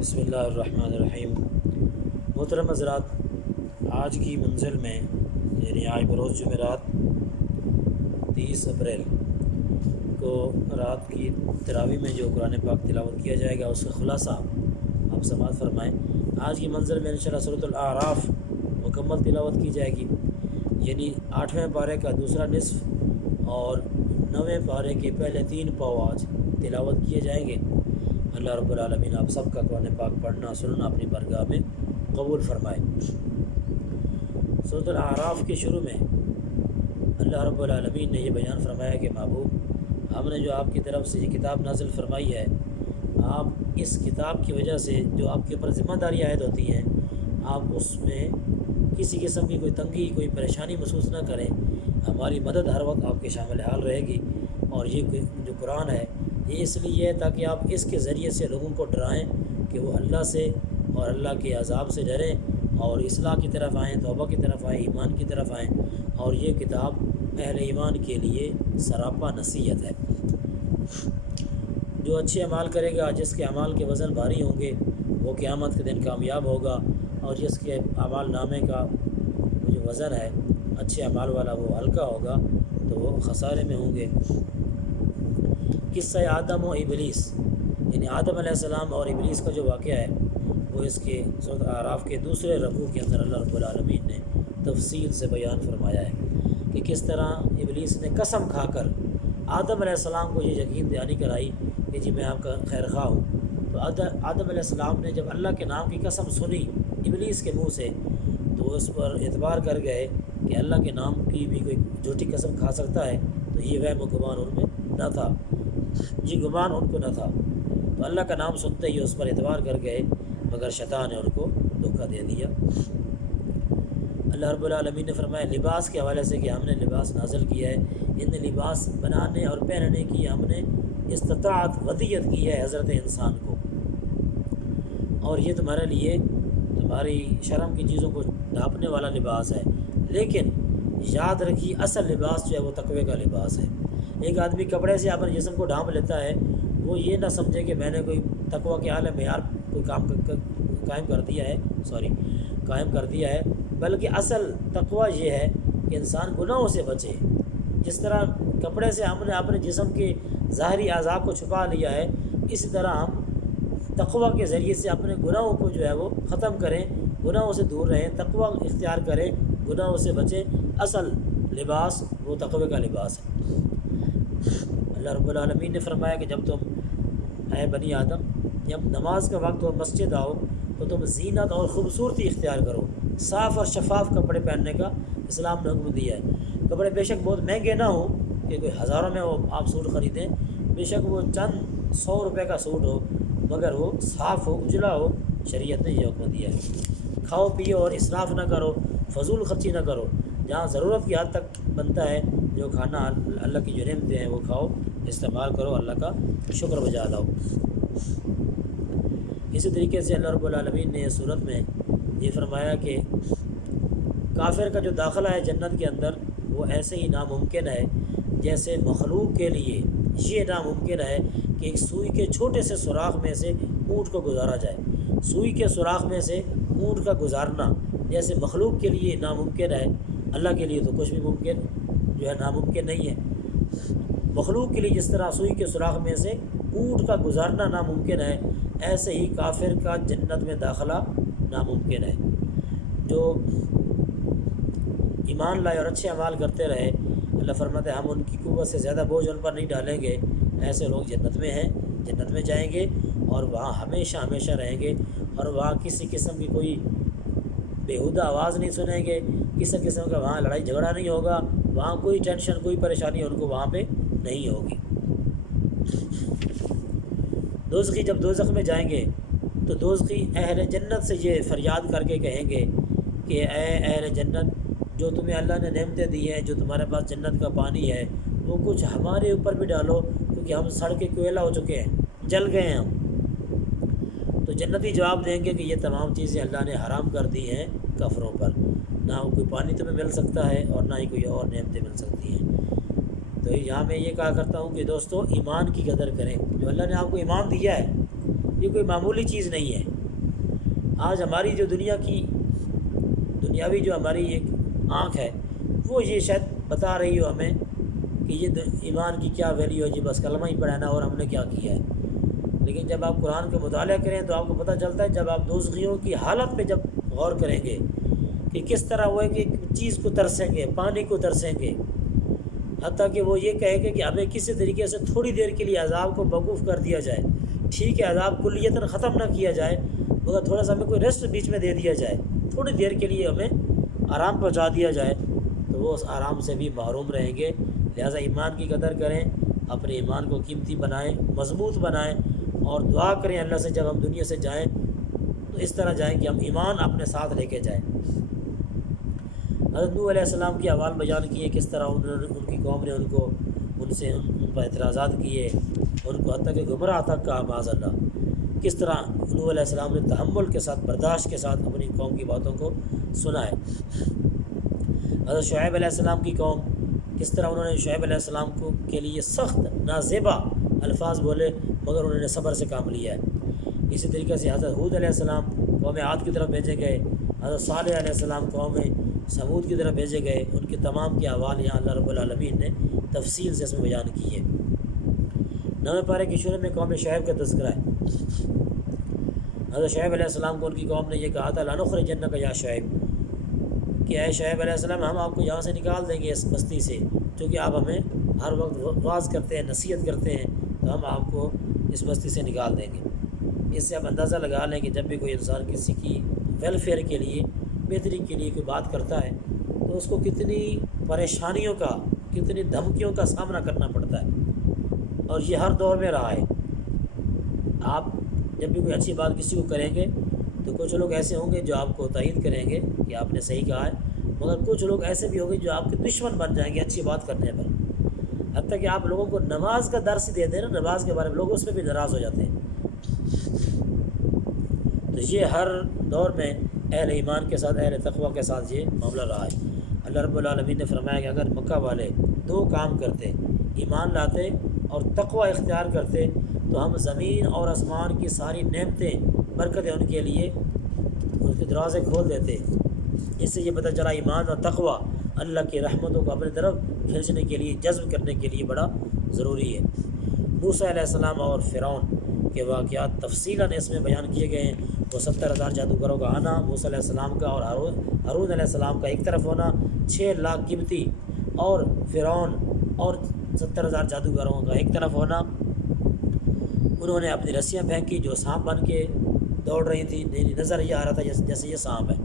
بسم اللہ الرحمن الرحیم۔ محترم حضرات، آج کی منزل میں یعنی آج بروز جمعرات 30 اپریل کو رات کی تراویح میں جو قرآن پاک تلاوت کیا جائے گا اس کا خلاصہ آپ سماعت فرمائیں۔ آج کی منزل میں انشاءاللہ سورۃ الاعراف مکمل تلاوت کی جائے گی، یعنی 8ویں پارے کا دوسرا نصف اور 9ویں پارے کے پہلے 3 پاؤ آج تلاوت کیے جائیں گے۔ اللہ رب العالمین آپ سب کا قرآن پاک پڑھنا سننا اپنی بارگاہ میں قبول فرمائے۔ سورۃ الاعراف کے شروع میں اللہ رب العالمین نے یہ بیان فرمایا کہ محبوب، ہم نے جو آپ کی طرف سے یہ کتاب نازل فرمائی ہے، آپ اس کتاب کی وجہ سے جو آپ کے اوپر ذمہ داری عائد ہوتی ہیں، آپ اس میں کسی قسم کی کوئی تنگی کوئی پریشانی محسوس نہ کریں۔ ہماری مدد ہر وقت آپ کے شامل حال رہے گی، اور یہ جو قرآن ہے یہ اس لیے ہے تاکہ آپ اس کے ذریعے سے لوگوں کو ڈرائیں کہ وہ اللہ سے اور اللہ کے عذاب سے ڈریں اور اصلاح کی طرف آئیں، توبہ کی طرف آئیں، ایمان کی طرف آئیں۔ اور یہ کتاب اہل ایمان کے لیے سراپا نصیحت ہے۔ جو اچھے اعمال کرے گا، جس کے اعمال کے وزن بھاری ہوں گے، وہ قیامت کے دن کامیاب ہوگا، اور جس کے اعمال نامے کا جو وزن ہے اچھے اعمال والا وہ ہلکا ہوگا تو وہ خسارے میں ہوں گے۔ قصہ آدم و ابلیس، یعنی آدم علیہ السلام اور ابلیس کا جو واقعہ ہے وہ اس کے سورۃ اعراف کے دوسرے رکوع کے اندر اللہ رب العالمین نے تفصیل سے بیان فرمایا ہے کہ کس طرح ابلیس نے قسم کھا کر آدم علیہ السلام کو یہ یقین دہانی کرائی کہ جی میں آپ کا خیر خواہ ہوں۔ تو آدم علیہ السلام نے جب اللہ کے نام کی قسم سنی ابلیس کے منہ سے تو وہ اس پر اعتبار کر گئے کہ اللہ کے نام کی بھی کوئی جھوٹی قسم کھا سکتا ہے، تو یہ وہم و گمان ان میں نہ تھا، یہ گمان ان کو نہ تھا۔ تو اللہ کا نام سنتے ہی اس پر اعتبار کر گئے، مگر شیطان نے ان کو دھوکہ دے دیا۔ اللہ رب العالمین نے فرمایا لباس کے حوالے سے کہ ہم نے لباس نازل کیا ہے، ان لباس بنانے اور پہننے کی ہم نے استطاعت ودیت کی ہے حضرت انسان کو، اور یہ تمہارے لیے تمہاری شرم کی چیزوں کو ڈھانپنے والا لباس ہے، لیکن یاد رکھیے اصل لباس جو ہے وہ تقوی کا لباس ہے۔ ایک آدمی کپڑے سے اپنے جسم کو ڈھانپ لیتا ہے، وہ یہ نہ سمجھے کہ میں نے کوئی تقوی کے اعلیٰ معیار کوئی کام قائم کر دیا ہے، بلکہ اصل تقوی یہ ہے کہ انسان گناہوں سے بچے۔ جس طرح کپڑے سے ہم نے اپنے جسم کے ظاہری اعضاء کو چھپا لیا ہے، اسی طرح ہم تقوی کے ذریعے سے اپنے گناہوں کو جو ہے وہ ختم کریں، گناہوں سے دور رہیں، تقوی اختیار کریں، گناہوں سے بچیں۔ اصل لباس وہ تقوی کا لباس ہے۔ اللہ رب العالمین نے فرمایا کہ جب تم اے بنی آدم جب نماز کا وقت ہو مسجد آؤ تو تم زینت اور خوبصورتی اختیار کرو۔ صاف اور شفاف کپڑے پہننے کا اسلام نے حکم دیا ہے۔ کپڑے بے شک بہت مہنگے نہ ہوں کہ کوئی ہزاروں میں وہ آپ سوٹ خریدیں، بے شک وہ چند 100 روپے کا سوٹ ہو، مگر وہ صاف ہو، اجلا ہو۔ شریعت نے یہ حکم دیا ہے۔ کھاؤ پیو اور اسراف نہ کرو، فضول خرچی نہ کرو، جہاں ضرورت کی حد تک بنتا ہے جو کھانا اللہ کی جو نعمتیں ہیں وہ کھاؤ، استعمال کرو، اللہ کا شکر بجا لاؤ۔ اسی طریقے سے اللہ رب العالمین نے اس صورت میں یہ فرمایا کہ کافر کا جو داخلہ ہے جنت کے اندر وہ ایسے ہی ناممکن ہے جیسے مخلوق کے لیے یہ ناممکن ہے کہ ایک سوئی کے چھوٹے سے سوراخ میں سے اونٹ کو گزارا جائے۔ سوئی کے سوراخ میں سے اونٹ کا گزارنا جیسے مخلوق کے لیے ناممکن ہے، اللہ کے لیے تو کچھ بھی ممکن جو ہے ناممکن نہیں ہے۔ مخلوق کے لیے جس طرح سوئی کے سوراخ میں سے اونٹ کا گزارنا ناممکن ہے، ایسے ہی کافر کا جنت میں داخلہ ناممکن ہے۔ جو ایمان لائے اور اچھے اعمال کرتے رہے، اللہ فرماتے ہیں ہم ان کی قوت سے زیادہ بوجھ ان پر نہیں ڈالیں گے، ایسے لوگ جنت میں ہیں، جنت میں جائیں گے اور وہاں ہمیشہ ہمیشہ رہیں گے، اور وہاں کسی قسم کی کوئی بیہودہ آواز نہیں سنیں گے، کسی قسم کا وہاں لڑائی جھگڑا نہیں ہوگا، وہاں کوئی ٹینشن کوئی پریشانی ان کو وہاں پہ نہیں ہوگی۔ دوزخی جب دوزخ میں جائیں گے تو دوزخی اہل جنت سے یہ فریاد کر کے کہیں گے کہ اے اہل جنت، جو تمہیں اللہ نے نعمتیں دی ہیں، جو تمہارے پاس جنت کا پانی ہے، وہ کچھ ہمارے اوپر بھی ڈالو، کیونکہ ہم سڑ کے کوئلہ ہو چکے ہیں، جل گئے ہیں ہم۔ تو جنتی جواب دیں گے کہ یہ تمام چیزیں اللہ نے حرام کر دی ہیں کافروں پر، نہ کوئی پانی تمہیں مل سکتا ہے اور نہ ہی کوئی اور نعمتیں مل سکتی ہیں۔ تو یہاں میں یہ کہا کرتا ہوں کہ دوستو ایمان کی قدر کریں۔ جو اللہ نے آپ کو ایمان دیا ہے یہ کوئی معمولی چیز نہیں ہے۔ آج ہماری جو دنیاوی جو ہماری ایک آنکھ ہے وہ یہ شاید بتا رہی ہو ہمیں کہ یہ ایمان کی کیا ویلیو ہے، جی بس کلمہ ہی پڑھانا اور ہم نے کیا کیا ہے۔ لیکن جب آپ قرآن کا مطالعہ کریں تو آپ کو پتہ چلتا ہے، جب آپ دوزخیوں کی حالت پہ جب غور کریں گے کہ کس طرح وہ ایک ایک چیز کو ترسیں گے، پانی کو ترسیں گے، حتیٰ کہ وہ یہ کہے گا کہ ہمیں کسی طریقے سے تھوڑی دیر کے لیے عذاب کو موقوف کر دیا جائے، ٹھیک ہے عذاب کلیتاً ختم نہ کیا جائے مگر تھوڑا سا ہمیں کوئی ریسٹ بیچ میں دے دیا جائے، تھوڑی دیر کے لیے ہمیں آرام پہنچا دیا جائے، تو وہ اس آرام سے بھی محروم رہیں گے۔ لہٰذا ایمان کی قدر کریں، اپنے ایمان کو قیمتی بنائیں، مضبوط بنائیں، اور دعا کریں اللہ سے جب ہم دنیا سے جائیں تو اس طرح جائیں کہ ہم ایمان اپنے ساتھ لے کے جائیں۔ حضرت نوح علیہ السلام کی احوال بیان کیے، کس طرح ان کی قوم نے ان پر اعتراضات کیے، ان کو حتیٰ کہ گمراہ تک کہا معاذ اللہ۔ کس طرح نوح علیہ السلام نے تحمل کے ساتھ، برداشت کے ساتھ اپنی قوم کی باتوں کو سنا ہے۔ حضرت شعیب علیہ السلام کی قوم، کس طرح انہوں نے شعیب علیہ السلام کے لیے سخت نازیبا الفاظ بولے مگر انہوں نے صبر سے کام لیا ہے۔ اسی طریقے سے حضرت ہود علیہ السلام قوم عاد کی طرف بھیجے گئے، حضرت صالح علیہ السلام قوم ثمود کی طرف بھیجے گئے، ان کے تمام کے احوال یہاں اللہ رب العالمین نے تفصیل سے اس میں بیان کی ہے۔ 9 پارے کی شروع میں قوم شعیب کا تذکرہ ہے۔ حضرت شعیب علیہ السلام کو ان کی قوم نے یہ کہا تھا لَنُخْرِجَنَّكَ يَا شعیب، کہ اے شعیب علیہ السلام ہم آپ کو یہاں سے نکال دیں گے اس بستی سے، چونکہ آپ ہمیں ہر وقت واعظ کرتے ہیں، نصیحت کرتے ہیں، تو ہم آپ کو اس بستی سے نکال دیں گے۔ اس سے آپ اندازہ لگا لیں کہ جب بھی کوئی انسان کسی کی ویلفیئر کے لیے، بہتری کے لیے کوئی بات کرتا ہے تو اس کو کتنی پریشانیوں کا، کتنی دھمکیوں کا سامنا کرنا پڑتا ہے، اور یہ ہر دور میں رہا ہے۔ آپ جب بھی کوئی اچھی بات کسی کو کریں گے تو کچھ لوگ ایسے ہوں گے جو آپ کو تائید کریں گے کہ آپ نے صحیح کہا ہے، مگر کچھ لوگ ایسے بھی ہوں گے جو آپ کے دشمن بن جائیں گے اچھی بات کرنے پر۔ حتیٰ کہ آپ لوگوں کو نماز کا درس دے دیں نا، نماز کے بارے میں لوگ اس پہ بھی ناراض ہو جاتے ہیں۔ تو یہ ہر دور میں اہل ایمان کے ساتھ، اہل تقوی کے ساتھ یہ معاملہ رہا ہے۔ اللہ رب العالمین نے فرمایا کہ اگر مکہ والے 2 کام کرتے، ایمان لاتے اور تقوی اختیار کرتے، تو ہم زمین اور آسمان کی ساری نعمتیں، برکتیں ان کے لیے، ان کے دروازے کھول دیتے۔ اس سے یہ پتہ چلا ایمان اور تقوی اللہ کی رحمتوں کو اپنی طرف کھینچنے کے لیے، جذب کرنے کے لیے بڑا ضروری ہے۔ موسیٰ علیہ السلام اور فرعون کے واقعات تفصیلاً اس میں بیان کیے گئے ہیں۔ وہ 70,000 جادوگروں کا آنا، موسیٰ علیہ السلام کا اور ہارون علیہ السلام کا ایک طرف ہونا، 6 لاکھ قیمتی، اور فرعون اور 70,000 جادوگروں کا ایک طرف ہونا۔ انہوں نے اپنی رسیاں پھینکی جو سانپ بن کے دوڑ رہی تھی، نظر یہ آ رہا تھا جیسے یہ سانپ ہے۔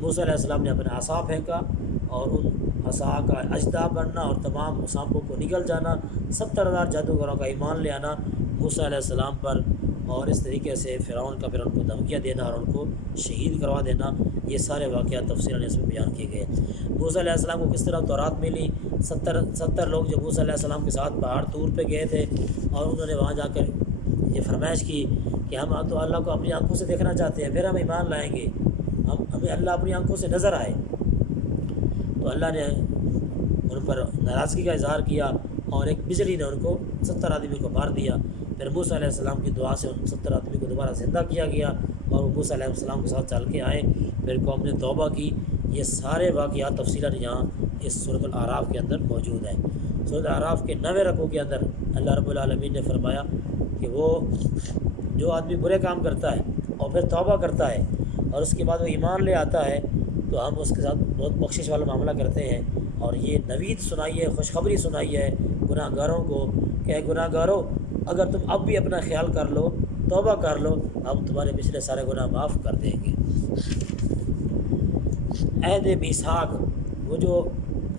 موسیٰ علیہ السلام نے اپنا عصا پھینکا اور ان عصا کا اجدھا بننا اور تمام سانپوں کو نگل جانا، 70,000 جادوگروں کا ایمان لے آنا موسیٰ علیہ السلام پر، اور اس طریقے سے فرعون کا پھر ان کو دھمکیاں دینا اور ان کو شہید کروا دینا، یہ سارے واقعات تفصیلاً اس میں بیان کیے گئے۔ موسیٰ علیہ السلام کو کس طرح تورات ملی، 70 لوگ جو موسیٰ علیہ السلام کے ساتھ پہاڑ طور پہ گئے تھے، اور انہوں نے وہاں جا کر یہ فرمائش کی کہ ہم تو اللہ کو اپنی آنکھوں سے دیکھنا چاہتے ہیں، پھر ہم ایمان لائیں گے، ہمیں اللہ اپنی آنکھوں سے نظر آئے۔ تو اللہ نے ان پر ناراضگی کا اظہار کیا اور ایک بجلی نے ان کو 70 آدمی کو مار دیا۔ پھر موسیٰ علیہ السلام کی دعا سے ان 70 آدمی کو دوبارہ زندہ کیا گیا اور وہ موسیٰ علیہ السلام کے ساتھ چل کے آئے، پھر قوم نے توبہ کی۔ یہ سارے واقعات تفصیلاً یہاں اس سورۃ الاعراف کے اندر موجود ہیں۔ سورۃ الاعراف کے 9 رکوع کے اندر اللہ رب العالمین نے فرمایا کہ وہ جو آدمی برے کام کرتا ہے اور پھر توبہ کرتا ہے اور اس کے بعد وہ ایمان لے آتا ہے تو ہم اس کے ساتھ بہت بخشش والا معاملہ کرتے ہیں، اور یہ نوید سنائی ہے، خوشخبری سنائی ہے گناہ گاروں کو کہ اے گناہ گارو، اگر تم اب بھی اپنا خیال کر لو، توبہ کر لو، ہم تمہارے پچھلے سارے گناہ معاف کر دیں گے۔ عہد میثاق، وہ جو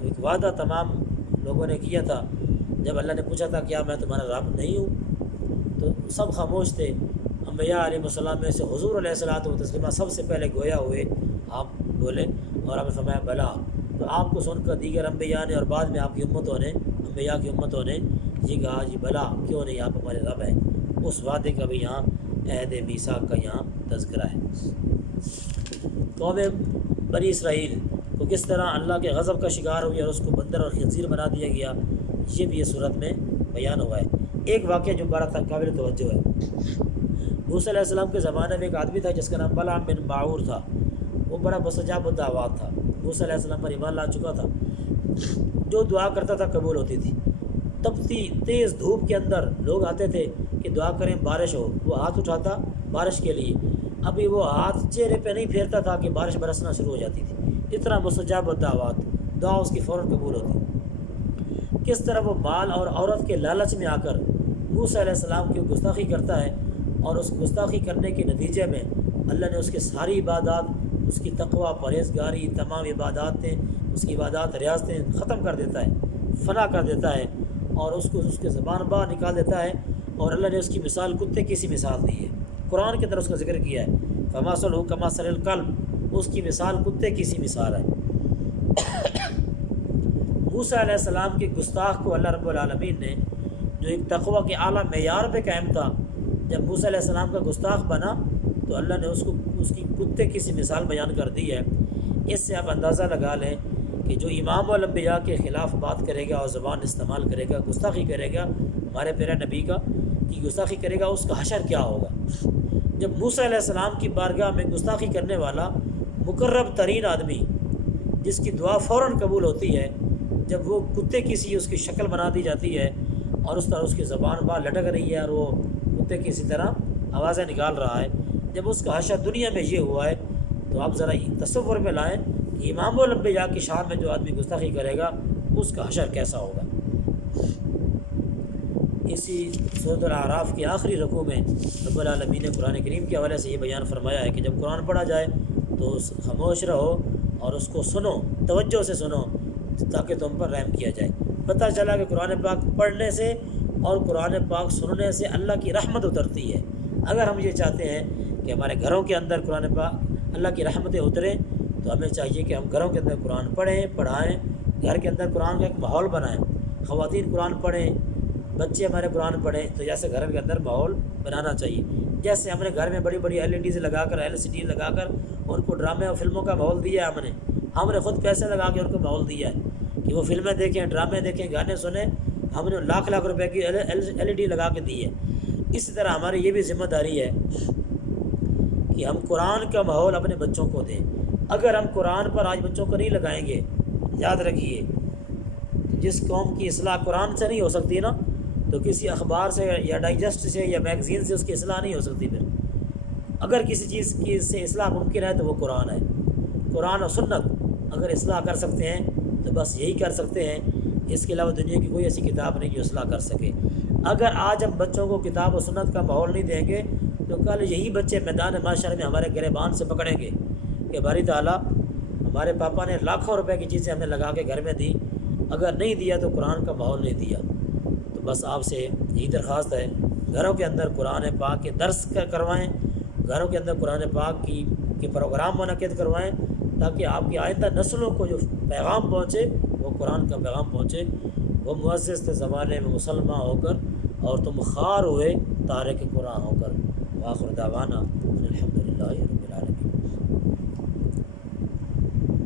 ایک وعدہ تمام لوگوں نے کیا تھا، جب اللہ نے پوچھا تھا کیا میں تمہارا رب نہیں ہوں، تو سب خاموش تھے۔ انبیاء علیہ السلام میں سے حضور علیہ الصلوۃ والتسلیمہ سب سے پہلے گویا ہوئے، آپ بولے اور آپ نے فرمایا بلا۔ تو آپ کو سن کر دیگر انبیاء نے اور بعد میں آپ کی امتوں نے، انبیاء کی امتوں نے یہ کہا جی بلا، کیوں نہیں، آپ ہمارے رب ہیں۔ اس وعدے کا بھی یہاں عہد میثاق کا یہاں تذکرہ ہے۔ قوم بنی اسرائیل کو کس طرح اللہ کے غضب کا شکار ہوئی اور اس کو بندر اور خنزیر بنا دیا گیا، یہ بھی اس صورت میں بیان ہوا ہے۔ ایک واقعہ جو بڑا قابل توجہ ہے، موسیٰ علیہ السلام کے زمانے میں ایک آدمی تھا جس کا نام بلعام بن باعور تھا۔ وہ بڑا مستجاب الدعوات تھا، موسیٰ علیہ السلام پر ایمان لا چکا تھا، جو دعا کرتا تھا قبول ہوتی تھی۔ تپتی تیز دھوپ کے اندر لوگ آتے تھے کہ دعا کریں بارش ہو، وہ ہاتھ اٹھاتا بارش کے لیے، ابھی وہ ہاتھ چہرے پہ نہیں پھیرتا تھا کہ بارش برسنا شروع ہو جاتی تھی۔ اتنا مستجاب الدعوات، دعا اس کی فوراً قبول ہوتی۔ کس طرح وہ مال اور عورت کے لالچ میں آ کر موسیٰ علیہ السلام کی گستاخی کرتا ہے، اور اس گستاخی کرنے کے نتیجے میں اللہ نے اس کے ساری عبادات، اس کی تقوی، پرہیزگاری، تمام عباداتیں، اس کی عبادات ریاضتیں ختم کر دیتا ہے، فنا کر دیتا ہے، اور اس کو اس کے زبان باہر نکال دیتا ہے۔ اور اللہ نے اس کی مثال کتے کی سی مثال دی ہے، قرآن کے اندر اس کا ذکر کیا ہے، فمثلہ کمثل الکلب، اس کی مثال کتے کی سی مثال ہے۔ موسیٰ علیہ السلام کے گستاخ کو اللہ رب العالمین نے، جو ایک تقوی کے اعلیٰ معیار پہ قائم تھا، جب موسیٰ علیہ السلام کا گستاخ بنا تو اللہ نے اس کی کتے کی سی مثال بیان کر دی ہے۔ اس سے آپ اندازہ لگا لیں کہ جو امام الانبیاء کے خلاف بات کرے گا اور زبان استعمال کرے گا، گستاخی کرے گا ہمارے پیارے نبی کا کی گستاخی کرے گا، اس کا حشر کیا ہوگا۔ جب موسیٰ علیہ السلام کی بارگاہ میں گستاخی کرنے والا مقرب ترین آدمی، جس کی دعا فوراً قبول ہوتی ہے، جب وہ کتے کی سی اس کی شکل بنا دی جاتی ہے اور اس طرح اس کی زبان باہر لٹک رہی ہے اور وہ کتے کی اسی طرح آوازیں نکال رہا ہے، جب اس کا حشر دنیا میں یہ ہوا ہے، تو آپ ذرا تصور میں لائیں کہ امام الانبیاء کی شان میں جو آدمی گستاخی کرے گا اس کا حشر کیسا ہوگا۔ اسی سورۃ الاعراف کے آخری رکوع میں رب العالمین نے قرآن کریم کے حوالے سے یہ بیان فرمایا ہے کہ جب قرآن پڑھا جائے تو خاموش رہو اور اس کو سنو، توجہ سے سنو، تاکہ تم پر رحم کیا جائے۔ پتہ چلا کہ قرآن پاک پڑھنے سے اور قرآن پاک سننے سے اللہ کی رحمت اترتی ہے۔ اگر ہم یہ چاہتے ہیں کہ ہمارے گھروں کے اندر قرآن پاک اللہ کی رحمتیں اتریں، تو ہمیں چاہیے کہ ہم گھروں کے اندر قرآن پڑھیں، پڑھائیں، گھر کے اندر قرآن کا ایک ماحول بنائیں، خواتین قرآن پڑھیں، بچے ہمارے قرآن پڑھیں، تو جیسے گھر کے اندر ماحول بنانا چاہیے۔ جیسے ہم نے گھر میں بڑی بڑی LEDs لگا کر، LCD لگا کر ان کو ڈرامے اور فلموں کا ماحول دیا ہے، ہم نے خود پیسے لگا کے ان کو ماحول دیا ہے کہ وہ فلمیں دیکھیں، ڈرامے دیکھیں، گانے سنیں، ہم نے لاکھ لاکھ روپے کی LED لگا کے دی ہے۔ اسی طرح ہماری یہ بھی ذمہ داری ہے کہ ہم قرآن کا ماحول اپنے بچوں کو دیں۔ اگر ہم قرآن پر آج بچوں کو نہیں لگائیں گے، یاد رکھیے جس قوم کی اصلاح قرآن سے نہیں ہو سکتی نا، تو کسی اخبار سے یا ڈائجسٹ سے یا میگزین سے اس کی اصلاح نہیں ہو سکتی۔ پھر اگر کسی چیز کی سے اصلاح ممکن ہے تو وہ قرآن ہے۔ قرآن اور سنت اگر اصلاح کر سکتے ہیں تو بس یہی کر سکتے ہیں، اس کے علاوہ دنیا کی کوئی ایسی کتاب نہیں جو اصلاح کر سکے۔ اگر آج ہم بچوں کو کتاب و سنت کا ماحول نہیں دیں گے تو کل یہی بچے میدان معاشرے میں ہمارے گریبان سے پکڑیں گے کہ باری تعالیٰ ہمارے پاپا نے لاکھوں روپے کی چیزیں ہمیں لگا کے گھر میں دی، اگر نہیں دیا تو قرآن کا ماحول نہیں دیا۔ تو بس آپ سے یہی درخواست ہے، گھروں کے اندر قرآن پاک کے درس کروائیں، گھروں کے اندر قرآن پاک کے پروگرام منعقد کروائیں، تاکہ آپ کی آئندہ نسلوں کو جو پیغام پہنچے وہ قرآن کا پیغام پہنچے۔ وہ معزز تھے زمانے میں مسلمان ہو کر اور تم خوار ہوئے تارک قرآن ہو کر۔ وآخر دعوانا الحمدللہ۔